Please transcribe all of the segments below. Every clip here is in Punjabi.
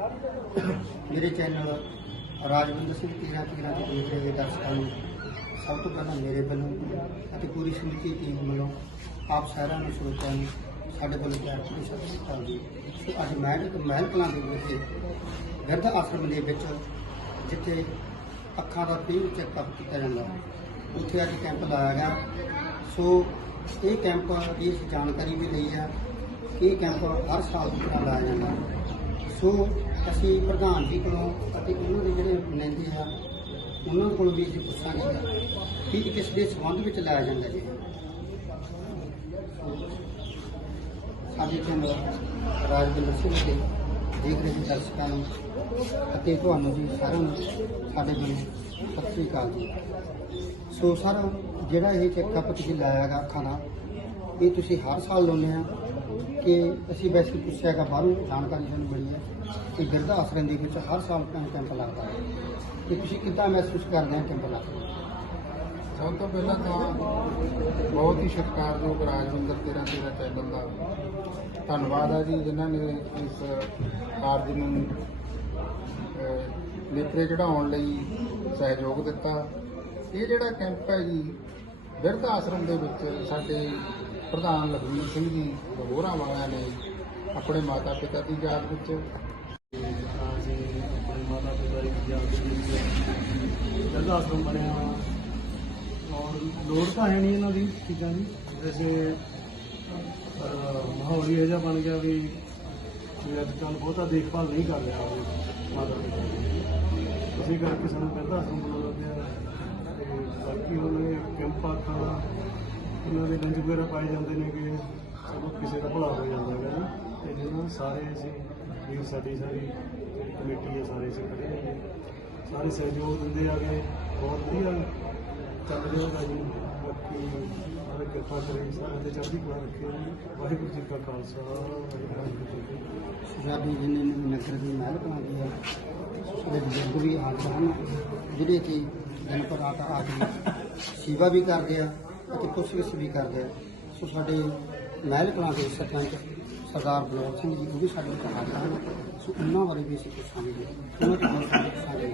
ਮੇਰੇ ਚੈਨਲ ਰਾਜਵਿੰਦਰ ਸਿੰਘ ਤੀਰਾ ਤੀਰਾ ਦੇ ਦੇਖ ਰਹੇ ਦਰਸ਼ਕਾਂ ਨੂੰ ਸਭ ਤੋਂ ਪਹਿਲਾਂ ਮੇਰੇ ਵੱਲੋਂ ਅਤੇ ਪੂਰੀ ਸਮੁੱਚੀ ਟੀਮ ਵੱਲੋਂ ਆਪ ਸਾਰਿਆਂ ਨੂੰ ਸਰੋਤਿਆਂ ਨੂੰ ਸਾਡੇ ਵੱਲੋਂ ਪਿਆਰ ਭਰੀ ਸਤਿ ਸ਼੍ਰੀ ਅਕਾਲ ਜੀ। ਸੋ ਅੱਜ ਮੈਂ ਇੱਕ ਮਹਿਲ ਕਲਾਂ ਦੇ ਵਿੱਚ ਬਿਰਧ ਆਸ਼ਰਮ ਦੇ ਵਿੱਚ ਜਿੱਥੇ ਅੱਖਾਂ ਦਾ ਫ੍ਰੀ ਚੈੱਕਅਪ ਕੀਤਾ ਜਾਂਦਾ, ਉੱਥੇ ਅੱਜ ਕੈਂਪ ਲਾਇਆ ਗਿਆ। ਸੋ ਇਹ ਕੈਂਪ ਦੀ ਜਾਣਕਾਰੀ ਵੀ ਲਈ ਆ ਇਹ ਕੈਂਪ ਹਰ ਸਾਲ ਦੀ ਲਾਇਆ ਜਾਂਦਾ। ਸੋ ਅਸੀਂ ਪ੍ਰਧਾਨ ਜੀ ਕੋਲੋਂ ਅਤੇ ਉਹਨਾਂ ਦੇ ਜਿਹੜੇ ਨੁਮਾਇੰਦੇ ਆ, ਉਹਨਾਂ ਕੋਲੋਂ ਵੀ ਅਸੀਂ ਪੁੱਛਾਂਗੇ ਕਿ ਕਿਸ ਦੇ ਸੰਬੰਧ ਵਿੱਚ ਲਾਇਆ ਜਾਂਦਾ ਜੀ। ਸਾਡੇ ਚੈਨਲ ਰਾਜਵਿੰਦਰ ਸਿੰਘ ਦੇ ਦੇਖ ਰਹੇ ਦਰਸ਼ਕਾਂ ਨੂੰ ਅਤੇ ਤੁਹਾਨੂੰ ਵੀ ਸਾਰਿਆਂ ਨੂੰ ਸਾਡੇ ਵੱਲੋਂ ਸਤਿ ਸ੍ਰੀ ਅਕਾਲ ਜੀ। ਸੋ ਸਰ, ਜਿਹੜਾ ਇਹ ਚੈੱਕਅਪ ਤੁਸੀਂ ਲਾਇਆ ਗਾ ਅੱਖਾਂ ਦਾ ਇਹ ਤੁਸੀਂ ਹਰ ਸਾਲ ਲਾਉਂਦੇ ਆ ਕਿ ਅਸੀਂ ਵੈਸੇ ਪੁੱਛਿਆ ਗਾ, ਬਾਹਰੋਂ ਜਾਣਕਾਰੀ ਸਾਨੂੰ ਮਿਲੀ ਕਿ ਬਿਰਧ ਆਸ਼ਰਮ ਦੇ ਵਿੱਚ ਹਰ ਸਾਲ ਕੈਂਪ ਕੈਂਪ ਲੱਗਦਾ ਹੈ। ਕਿ ਤੁਸੀਂ ਕਿੱਦਾਂ ਮਹਿਸੂਸ ਕਰਦੇ ਹੋ ਕੈਂਪ ਲੱਗਦਾ ਸਭ ਤੋਂ ਪਹਿਲਾਂ ਤਾਂ ਬਹੁਤ ਹੀ ਸਤਿਕਾਰਯੋਗ ਰਾਜਵਿੰਦਰ ਤੇਰਾ ਤੇਰਾ ਚੈਨਲ ਦਾ ਧੰਨਵਾਦ ਹੈ ਜੀ ਜਿਨ੍ਹਾਂ ਨੇ ਇਸ ਕਾਰਜ ਨੂੰ ਅਹ, ਚੜਾਉਣ ਲਈ ਸਹਿਯੋਗ ਦਿੱਤਾ। ਇਹ ਜਿਹੜਾ ਕੈਂਪ ਹੈ ਜੀ ਬਿਰਧ ਆਸ਼ਰਮ ਦੇ ਵਿੱਚ ਸਾਡੇ ਪ੍ਰਧਾਨ ਲਖਵੀਰ ਸਿੰਘ ਜੀ ਹੋਰਾਂ ਵਾਲਿਆਂ ਨੇ ਆਪਣੇ ਮਾਤਾ ਪਿਤਾ ਦੀ ਯਾਦ ਵਿੱਚ ਅਸੀਂ ਆਪਣੇ ਮਾਤਾ ਪਿਤਾ ਦੀ ਯਾਦ ਦੇ ਵਿੱਚ ਜਗ੍ਹਾ ਆਸ਼ਰਮ ਬਣਿਆ ਵਾ। ਔਰ ਲੋੜ ਤਾਂ ਹੈ ਨਹੀਂ ਇਹਨਾਂ ਦੀ ਚੀਜ਼ਾਂ ਦੀ ਵੈਸੇ ਮਾਹੌਲ ਹੀ ਇਹੋ ਜਿਹਾ ਬਣ ਗਿਆ ਵੀ ਅੱਜ ਕੱਲ੍ਹ ਬਹੁਤਾ ਦੇਖਭਾਲ ਨਹੀਂ ਕਰ ਰਿਹਾ ਉਹ ਮਾਤਾ ਪਿਤਾ ਦੀ ਇਸੇ ਕਰਕੇ ਸਾਨੂੰ ਬਿਰਧ ਆਸ਼ਰਮ ਬਣਾਉਣਾ ਪਿਆ ਤੇ ਬਾਕੀ ਹੁਣ ਇਹ ਕੈਂਪ ਦਾ ਉਹਨਾਂ ਦੇ ਲੰਚ ਵਗੈਰਾ ਪਾਏ ਜਾਂਦੇ ਨੇ ਕਿ ਚਲੋ ਕਿਸੇ ਦਾ ਭਲਾ ਹੋ ਜਾਂਦਾ ਹੈਗਾ ਜੀ ਤੇ ਜਿਹਨਾਂ ਸਾਰੇ ਅਸੀਂ ਵੀ ਸਾਡੀ ਸਾਰੀ ਜਿਹੜੀ ਕਮੇਟੀ ਹੈ ਸਾਰੇ ਅਸੀਂ ਖੜੇ ਹਾਂ ਸਾਰੇ ਸਹਿਯੋਗ ਦਿੰਦੇ ਆਗੇ ਬਹੁਤ ਵਧੀਆ ਚੱਲ ਰਿਹਾ ਹੈਗਾ ਜੀ। ਬਾਕੀ ਸਾਰੇ ਕਿਰਪਾ ਕਰੇ, ਸਾਰੇ ਤੇ ਚੜ੍ਹਦੀ ਕਲਾ ਰੱਖੇ ਵਾਹਿਗੁਰੂ ਜੀ ਕਾ ਖਾਲਸਾ, ਵਾਹਿਗੁਰੂ ਜੀ ਕੀ ਫਤਿਹ। ਪੰਜਾਬੀ ਜਿੰਨੇ ਨਗਰ ਦੀ ਮਹਿਲ ਬਣਾਉਂਦੀ ਹੈ, ਉਹਦੇ ਬਜ਼ੁਰਗ ਵੀ ਹਾਜ਼ਰ ਹਨ ਜਿਹੜੇ ਕਿ ਦਿਨ ਪਰ ਰਾਤ ਆ ਕੇ ਸੇਵਾ ਵੀ ਕਰਦੇ ਆ ਅਤੇ ਪੁੱਛਗਿੱਛ ਵੀ ਕਰਦੇ ਆ ਸੋ ਸਾਡੇ ਮਹਿਲ ਕਲਾਂ ਦੇ ਸਰਪੰਚ ਸਰਦਾਰ ਬਲੌਰ ਸਿੰਘ ਜੀ, ਉਹ ਵੀ ਸਾਡੇ ਵਿੱਚ ਹਨ ਸੋ ਉਹਨਾਂ ਬਾਰੇ ਵੀ ਅਸੀਂ ਪੁੱਛਾਂਗੇ ਜੀ। ਉਹਨਾਂ ਤੋਂ ਗੱਲ ਪੁੱਛਾਂਗੇ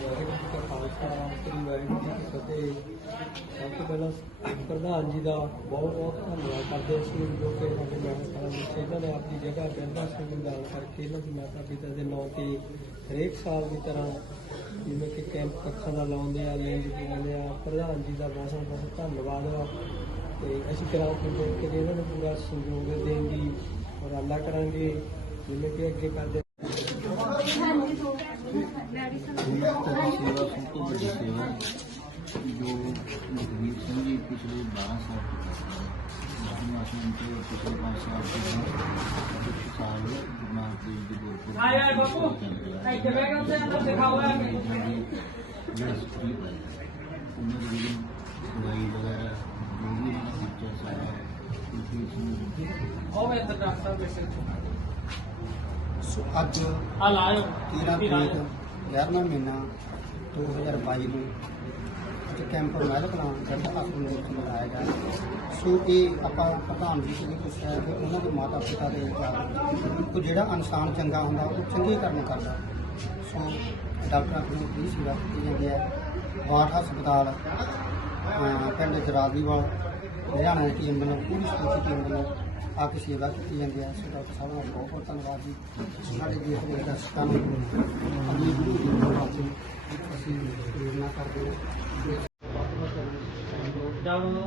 ਵਾਹਿਗੁਰੂ ਜੀ ਕਾ ਖਾਲਸਾ ਸ੍ਰੀ ਵਾਹਿਗੁਰੂ ਜੀ ਫਤਿਹ ਸਭ ਤੋਂ ਪਹਿਲਾਂ ਪ੍ਰਧਾਨ ਜੀ ਦਾ ਬਹੁਤ ਬਹੁਤ ਧੰਨਵਾਦ ਕਰਦੇ ਅਸੀਂ ਜੋ ਕਿ ਸਾਡੇ ਮਹਿਮਾਨਾਂ ਵਿੱਚ ਇਹਨਾਂ ਨੇ ਆਪਣੀ ਜਗ੍ਹਾ ਬਿਰਧਾ ਸਿੰਘ ਦਾਨ ਕਰਕੇ ਇਹਨਾਂ ਦੀ ਮਾਤਾ ਪਿਤਾ ਦੇ ਨਾਂ ਤੇ ਹਰੇਕ ਸਾਲ ਦੀ ਤਰ੍ਹਾਂ ਜਿਵੇਂ ਕਿ ਕੈਂਪ ਕੱਖਾਂ ਦਾ ਲਾਉਂਦੇ ਆ ਲੈਂਜ ਪਵਾਉਂਦੇ ਆ ਪ੍ਰਧਾਨ ਜੀ ਦਾ ਬਹੁਤ ਬਹੁਤ ਧੰਨਵਾਦ ਵਾ ਤੇ ਅਸੀਂ ਕਰਾਂ ਕਿ ਦੇਖ ਕੇ ਇਹਨਾਂ ਨੂੰ ਪੂਰਾ ਸਹਿਯੋਗ ਦੇਣ ਦੀ ਉਪਰਾਲਾ ਕਰਾਂਗੇ ਜਿਵੇਂ ਕਿ ਅੱਗੇ ਕਰਦੇ। ਸੇਵਾ ਸਭ ਤੋਂ ਵੱਡੀ ਸੇਵਾ ਜੋ ਲਖਵੀਰ ਸਿੰਘ ਜੀ ਪਿਛਲੇ 12 ਸਾਲ ਤੋਂ ਕਰ ਰਹੇ ਹਨ ਮਾਸੂਮ ਤੇ ਪਿਛਲੇ 5 ਸਾਲ ਤੋਂ ਕੁਝ ਸਾਲ ਗੁਰੂ ਨਾਨਕ ਦੇਵ ਜੀ ਦੇ ਗੁਰਪੁਰਬ ਆਏ ਆਏ ਬਾਪੂ ਇੱਥੇ ਬੈਠ ਕੇ ਉੱਤੇ ਅੰਦਰ ਦਿਖਾਓ ਜਿਹੜਾ ਸਕੂਲ ਹੈ ਉਹਨਾਂ ਦੀ ਜਿਹੜੀ ਦਵਾਈ ਵਗੈਰਾ ਜੋ ਵੀ ਇਹਨਾਂ ਦਾ ਖਰਚਾ ਸਾਰਾ ਲਖਵੀਰ ਸਿੰਘ ਜੀ ਸੋ ਅੱਜ ਆ ਲਾਇਓ। 13 ਤਰੀਕ 11ਵਾਂ ਮਹੀਨਾ 2022 ਨੂੰ ਅੱਜ ਕੈਂਪ ਮਹਿਲ ਕਲਾਂ ਆਸ਼ਰਮ ਦੇ ਵਿੱਚ ਮਨਾਇਆ ਗਿਆ। ਸੋ ਇਹ ਆਪਾਂ ਪ੍ਰਧਾਨ ਜੀ ਨੇ ਪੁੱਛਿਆ ਕਿ ਉਹਨਾਂ ਦੇ ਮਾਤਾ ਪਿਤਾ ਦੇ ਵਿਚਾਰ ਕੋ ਜਿਹੜਾ ਇਨਸਾਨ ਚੰਗਾ ਹੁੰਦਾ ਉਹ ਚੰਗੇ ਕਰਮ ਕਰਦਾ। ਸੋ ਡਾਕਟਰਾਂ ਕੋਲੋਂ ਵੀ ਸੇਵਾ ਕੀਤੀ ਜਾਂਦੀ ਹੈ ਵਾਰਡ ਹਸਪਤਾਲ ਅਹ ਪਿੰਡ ਜਰਾਦੀਵਾਲ ਹਰਿਆਣਾ ਦੀ ਟੀਮ ਵੱਲੋਂ ਪੂਰੀ ਸਮੁੱਚੀ ਟੀਮ ਵੱਲੋਂ ਆ ਕੇ ਸੇਵਾ ਕੀਤੀ ਜਾਂਦੀ ਹੈ। ਸੋ ਡਾਕਟਰ ਸਾਹਿਬ ਦਾ ਬਹੁਤ ਬਹੁਤ ਧੰਨਵਾਦ ਜੀ। ਸਾਡੇ ਦੇਸ਼ ਦੇ ਦਰਸ਼ਕਾਂ ਨੂੰ ਅਗਲੀ ਵੀਡੀਓ ਦੇਖਣ ਵਾਸਤੇ ਅਸੀਂ ਪ੍ਰੇਰਨਾ ਕਰਦੇ ਹਾਂ। ਡਾਊਨ ਨੂੰ